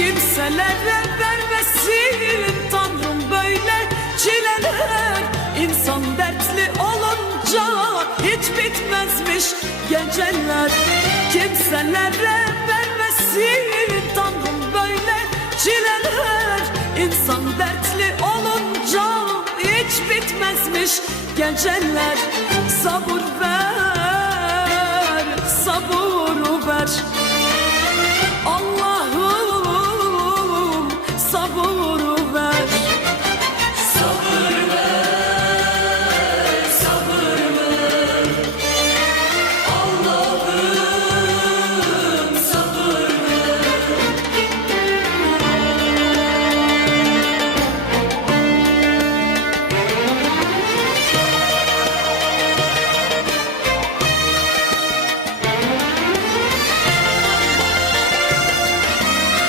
Kimselere vermesin Tanrım böyle çileler. İnsan dertli olunca hiç bitmezmiş geceler. Kimselere vermesin Tanrım böyle çileler. İnsan dertli olunca hiç bitmezmiş geceler. Sabır ver, sabır ver.